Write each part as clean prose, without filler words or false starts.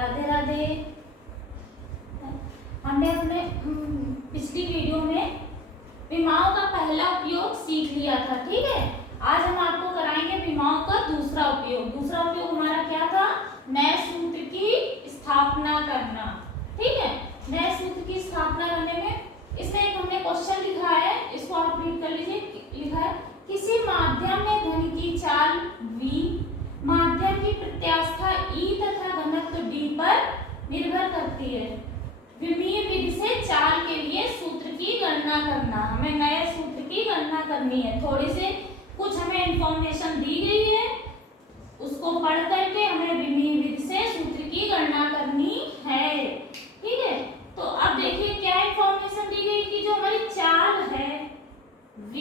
राधे राधे। हमने अपने पिछली वीडियो में विमाओं का पहला उपयोग सीख लिया था, ठीक है। आज हम आपको कराएंगे विमाओं का दूसरा उपयोग। दूसरा उपयोग हमारा क्या था? नए सूत्र की स्थापना करना, ठीक है। नए सूत्र की स्थापना करने में इसमें एक हमने क्वेश्चन लिखा है, इसको आप रीड कर लीजिए। लिखा है किसी माध्यम में धन की चाल v, माध्यम की प्रत्यास्था e तथा घनत्व d पर निर्भर करती है। विमीय विधि से चाल के लिए सूत्र की गणना करना। हमें नए सूत्र की गणना करनी है। थोड़ी से कुछ हमें इंफॉर्मेशन दी गई है, उसको पढ़ करके हमें विमीय विधि से सूत्र की गणना करनी है, ठीक है। तो अब देखिए क्या इंफॉर्मेशन दी गई कि जो हमारी चाल है v,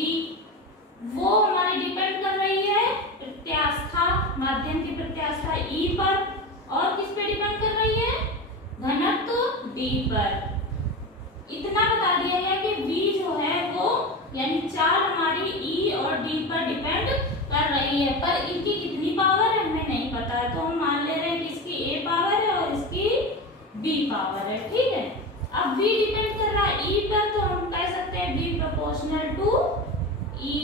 वो हमारी डिपेंड कर रही है प्रत्यास्था, माध्यम की प्रत्यास्था e पर, और किस पे डिपेंड कर रही है? घनत्व d पर। इतना बता दिया गया कि v जो है वो यानी चाल हमारी e और d पर डिपेंड कर रही है, पर इनकी कितनी पावर है हमें नहीं पता है, तो हम मान ले रहे हैं कि इसकी a पावर है और इसकी b पावर है, ठीक है। अब v डिपेंड कर रहा है e पर, तो हम कह सकते हैं v प्रोपोर्शनल टू e,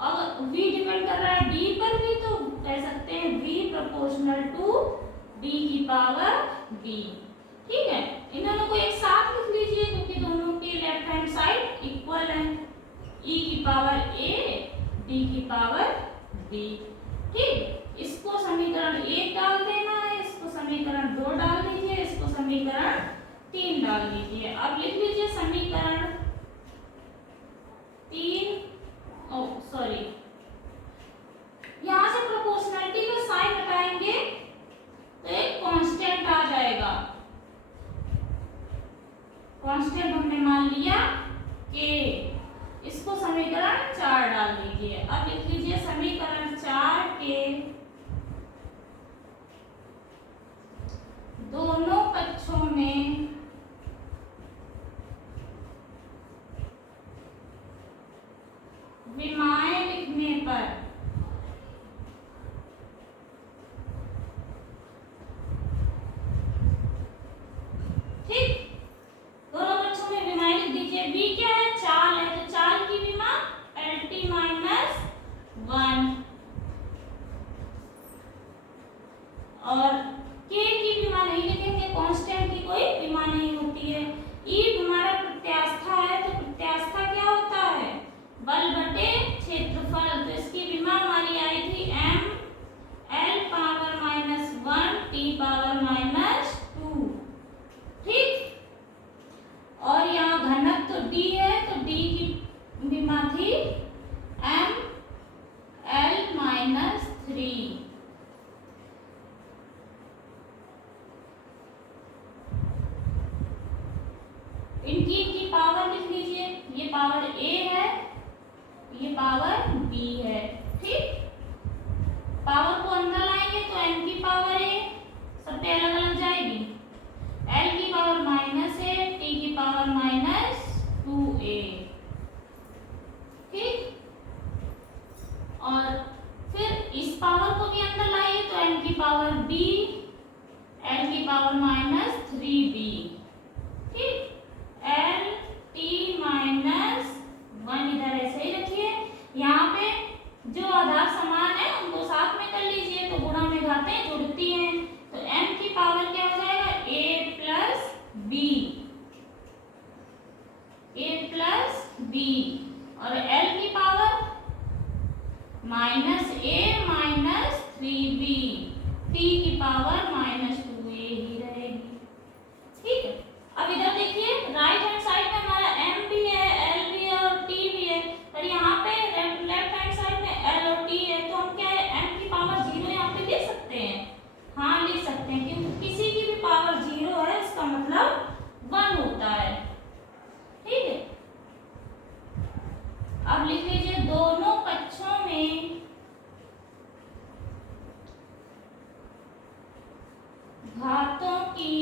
और v डिपेंड कर रहा है d पर भी, तो कह सकते हैं v प्रोपोर्शनल टू d की पावर b, ठीक है। इन दोनों को एक साथ लिख लीजिए क्योंकि दोनों की लेफ्ट हैंड साइड इक्वल है। e की पावर a, d की पावर b, ठीक। इसको समीकरण 1 डाल देना है, इसको समीकरण 2 डाल दीजिए, इसको समीकरण 3 डाल दीजिए। अब लिख लीजिए समीकरण 3, सॉरी, यहां से प्रोपोर्शनलिटी का साइन हटाएंगे तो एक कांस्टेंट आ जाएगा। कांस्टेंट हमने मान लिया k, इसको समीकरण 4 डाल दीजिए। अब लिख लीजिए समीकरण 4 के दोनों पक्षों में विमाएं लिखने पर और k की विमा नहीं लिखेंगे, कांस्टेंट की कोई विमा नहीं होती है। e हमारा प्रत्यास्था है, तो प्रत्यास्था क्या होता है? बल बटे क्षेत्रफल। तो इसकी विमा हमारी आई थी m l power -1 t power -2, ठीक। और यहाँ घनत्व d है, तो d की विमा थी m l -3। इनकी पावर लिख लीजिए, ये पावर a है, ये पावर b है, ठीक। पावर को अंदर लाएंगे तो n की पावर a सब पे अलग अलग जाएगी, l की पावर -a, t की पावर -2a, ठीक। और फिर इस पावर को भी अंदर लाइए तो n की पावर b, l की पावर -3b, ठीक। l t -1 इधर ऐसे ही रखिए। यहाँ पे जो आधार समान है उनको साथ में कर लीजिए, तो गुणा में घातें जुड़ती हैं, तो m की पावर क्या हो जाएगा? a प्लस b, और l की पावर -a -3b, t की पावर -2a ही रहेगी, ठीक है। अब इधर देखिए राइट हैंड साइड में हमारा m भी है, l भी है और t भी है, पर यहाँ पे लेफ्ट हैंड साइड में l और t है, तो हम क्या है m की पावर 0 यहाँ पे लिख सकते हैं। हाँ लिख सकते हैं, क्योंकि किसी की भी पावर 0 है इसका मतलब 1 होता है, ठीक है। अब लिख लीजिए दोनों पक्षों में घातों की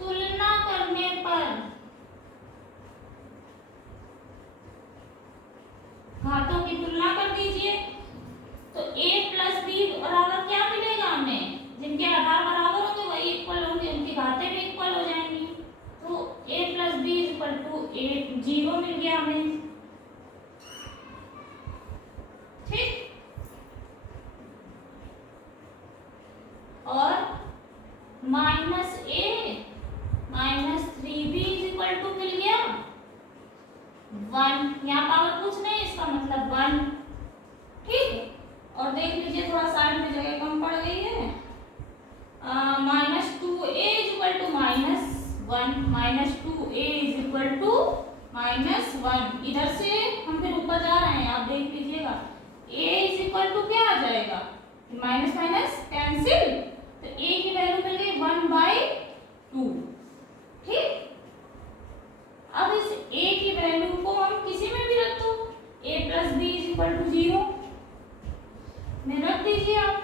तुलना करने पर, घातों की तुलना कर दीजिए, तो a प्लस b बराबर जिनके आधार बराबर होंगे वही इक्वल होंगे, उनकी घातें भी इक्वल हो जाएंगी। तो a plus B equal to A, 0 मिल गया हमें। ठीक, और minus A minus 3b equal to मिल गया 1। यहाँ पावर कुछ नहीं, इसका मतलब 1। ठीक है, और देख लीजिए थोड़ा साइड में जगह कम पड़ गई है। Minus 2a equal to -1, minus 2a equal to -1। इधर से हम फिर ऊपर जा रहे हैं, आप देख लीजिएगा a इक्वल टू क्या आ जाएगा, माइनस माइनस कैंसिल, तो a की वैल्यू मिल गई 1/2। ठीक, अब इस a की वैल्यू को हम किसी में भी रख दो, a plus B equal to 0 में रख दीजिए। आप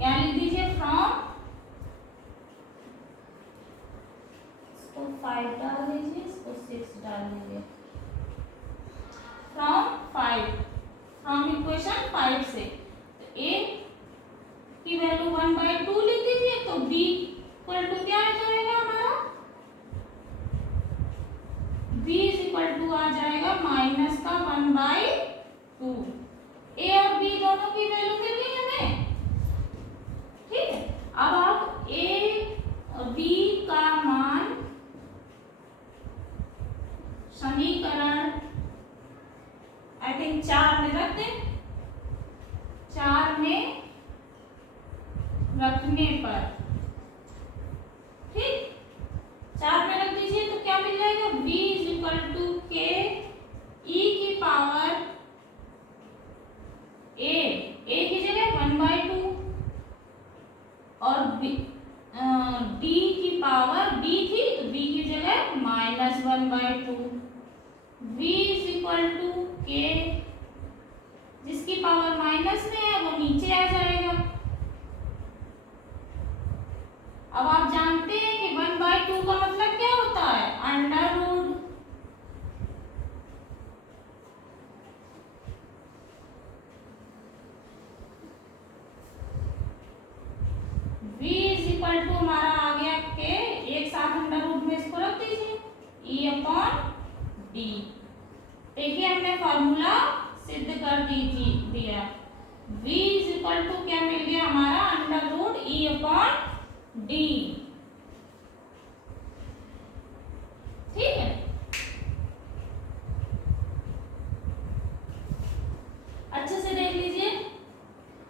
यहाँ लिख दीजिए फ्रॉम, इसको 5 डाल दीजिए, इसको 6 डाल दीजिए, फ्रॉम इक्वेशन 5 से। तो a की वैल्यू 1/2 लिख दीजिए, तो b इक्वल टू क्या आ जाएगा हमारा, b इक्वल टू आ जाएगा माइनस का 1/2। a और b दोनों की वैल्यू मिल गई हमें। ठीक है, अब आप a और b का मान समीकरण आई थिंक 4 में रख दें। 4 में रखने पर, ठीक, 4 में रख दीजिए तो क्या मिल जाएगा, b इक्वल टू के e की पावर a की जगह 1/2 और d की पावर b थी तो b की जगह -1/2। v इक्वल टू के, जिसकी पावर माइनस में है वो नीचे आ जाएगा। अब आप जानते हैं कि 1/2 का मतलब क्या होता है, under root. v equal to हमारा आ गया के, एक साथ अंडर रूट में इसको रख दीजिए, e/d। देखिए हमने फॉर्मूला सिद्ध कर दिया। v इक्वल टू क्या मिल गया हमारा, अंडर रूट e/d। ठीक है, अच्छे से देख लीजिए,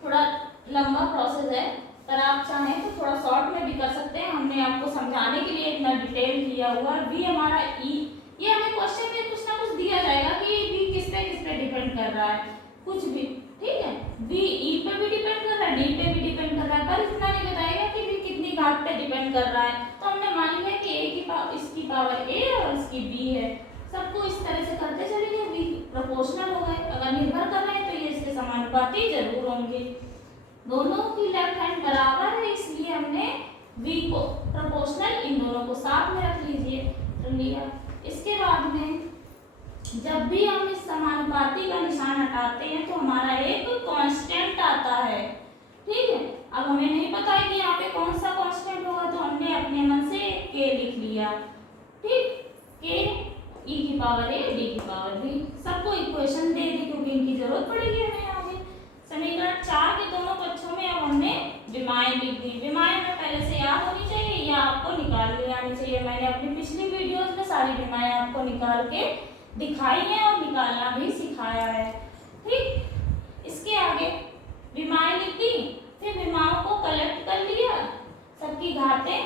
थोड़ा लंबा प्रोसेस है, पर आप चाहें तो थोड़ा शॉर्ट में भी कर सकते हैं। हमने आपको समझाने के लिए इतना डिटेल दिया हुआ। v हमारा e, ये हमें क्वेश्चन में कुछ ना कुछ दिया जाएगा कि v किस पे डिपेंड कर रहा है, कुछ भी। ठीक है, v e पे भी डिपेंड कर रहा है, d पे भी डिपेंड कर रहा है, पर इतना नहीं बताएगा कि v कितनी घात पे डिपेंड कर रहा है। तो हमने मान लिया कि a की पावर, इसकी पावर a और इसकी b है। सबको इस तरह से करते चलेंगे, v प्रोपोर्शनल हो गए। अगर निर्भर कर रहे हैं तो ये इसके समानुपाती जरूर होंगे। दोनों की लेफ्ट हैंड बराबर है, इसलिए हमने v को प्रोपोर्शनल इन दोनों को साथ में रख लिया। इसके बाद में जब भी हम इस समानुपाती का निशान हटाते हैं तो हमारा एक कांस्टेंट आता है। ठीक है, अब हमें नहीं पता है कि यहाँ पे कौन सा कांस्टेंट होगा, तो हमने अपने मन से k लिख लिया। ठीक, k e की पावर a, d की पावर b, सबको इक्वेशन दे दी क्योंकि इनकी जरूरत पड़ेगी हमें आगे। समीकरण 4 के दोनों पक्षों में अब हमने विमाएं लिख दी। विमाएं हमें पहले से याद होनी चाहिए या आपको निकाल ले आनी चाहिए। मैंने अपनी पिछली वीडियोस में सारी विमाएं आपको निकाल के दिखाई है और निकालना भी सिखाया है। ठीक, इसके आगे विमाएं लिख दी, फिर विमाओं को कलेक्ट कर लिया, सबकी घातें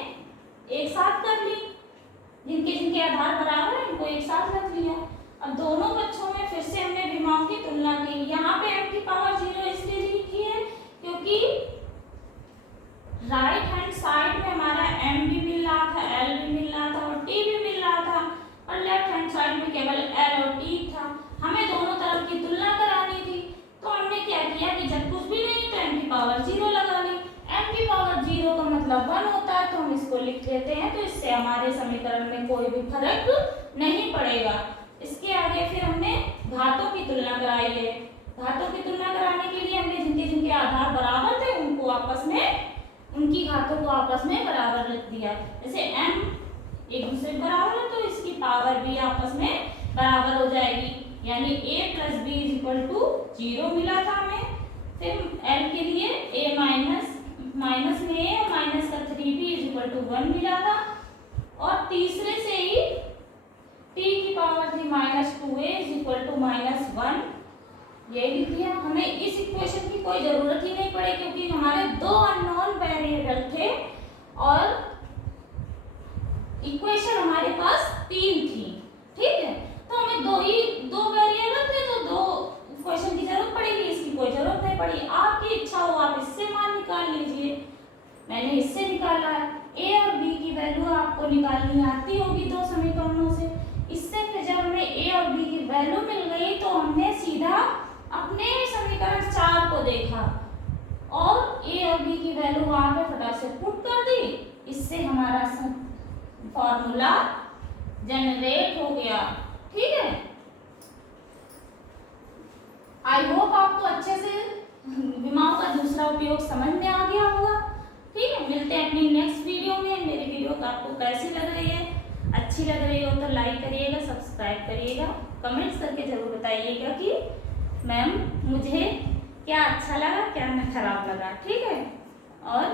एक साथ कर ली, जिनके जिनके आधार बराबर है उनको एक साथ रख लिया। अब दोनों पक्षों में फिर से हमने विमाओं की तुलना की। यहाँ पे m की पावर 0 इसलिए लिखी है क्योंकि राइट हैंड साइड में हमारा m भी मिल रहा था, l भी मिल रहा था और t भी मिल रहा था, और लेफ्ट हैंड साइड में केवल l और t था। हमें दोनों तरफ की तुलना करानी थी, तो हमने क्या किया कि जब कुछ भी नहीं तो m की पावर 0 लगा ली। m की पावर 0 का मतलब 1 होता है, तो हम इसको लिख लेते हैं, तो इससे हमारे समीकरण में कोई भी फर्क नहीं पड़ेगा। इसके आगे फिर हमने घातों की तुलना कराई है। घातों की तुलना कराने के लिए हमने जिनके जिनके आधार बराबर थे उनको आपस में, उनकी घातों को आपस में बराबर रख दिया। जैसे m एक दूसरे के बराबर है तो इसकी पावर भी आपस में बराबर हो जाएगी, यानी a plus b is equal to 0 मिला था हमें। फिर l के लिए a माइनस में a और माइनस का 3b इज इक्वल टू 1 मिला था, और तीसरे से ही t की पावर थी -2a इज इक्वल टू -1, ये लिख दिया। हमें इस इक्वेशन की कोई जरूरत ही नहीं पड़ी क्योंकि हमारे दो अननोन वेरिएबल थे और इक्वेशन हमारे पास 3 थी, ठीक है। तो हमें दो वेरिएबल थे तो दो इक्वेशन की जरूरत पड़ेगी, इसकी कोई जरूरत नहीं पड़ी। आपकी इच्छा हो आप इससे मान निकाल लीजिए, मैंने इससे निकाला है। a और b की वैल्यू आपको निकालनी आती होगी दो समीकरणों से। इससे फिर जब हमें a और b की वैल्यू मिल गई तो हमने सीधा अपने समीकरण 4 को देखा और a और b की वैल्यू वहां पे फटाक से पुट कर दी। इससे हमारा फॉर्मूला जनरेट हो गया, ठीक है। आई होप आपको अच्छे से विमाओं का दूसरा उपयोग समझ में आ गया होगा, ठीक है। मिलते हैं अपनी नेक्स्ट वीडियो में। मेरी वीडियो आपको कैसी लग रही है, अच्छी लग रही हो तो लाइक करिएगा, सब्सक्राइब करिएगा, कमेंट्स करके जरूर बताइएगा कि मैम मुझे क्या अच्छा लगा क्या खराब लगा, ठीक है। और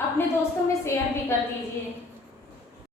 अपने दोस्तों में शेयर भी कर दीजिए।